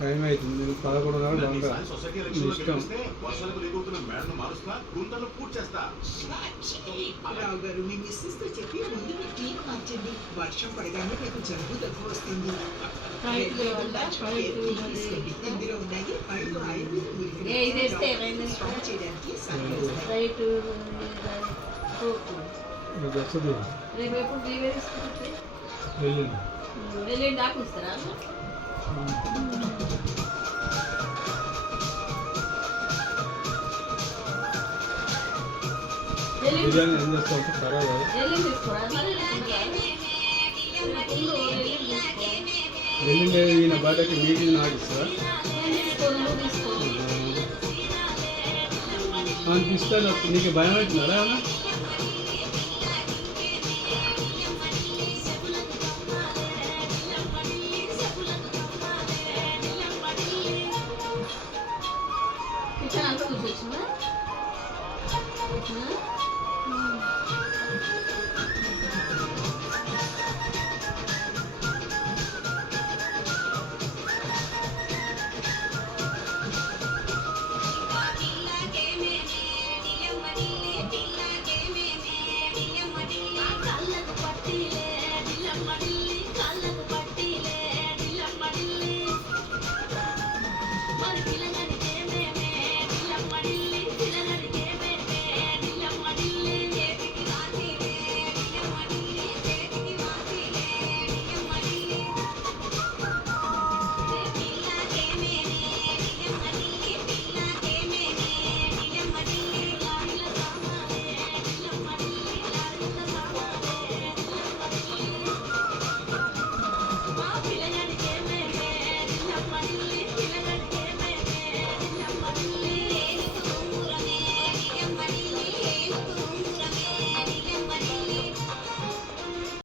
Time అవుతుంది 11:30 దాకా ఇష్టం. రావు గారు మీ మిస్సెస్ తో చెప్పి ముందు మీ టీని మార్చండి. వర్షం పడగానే మీకు జబ్బు దగ్గు వస్తుంది. తీసుకోండి. ఇందులో ఉన్నాయి 5 ఆయుర్వేద మూలికలు స్ట్రాంగ్ చేయడానికి సహాయపడతాయి. ఇది వస్తుంది వెళ్ళింది. దాకా వస్తారా? బిర్యానీ ఏం చేస్తాం ఖరాబ్ వెళ్ళిండే ఈయన బయటకి నీటిని నాటిస్తా అనిపిస్తే నీకు భయం అవుతున్నారా?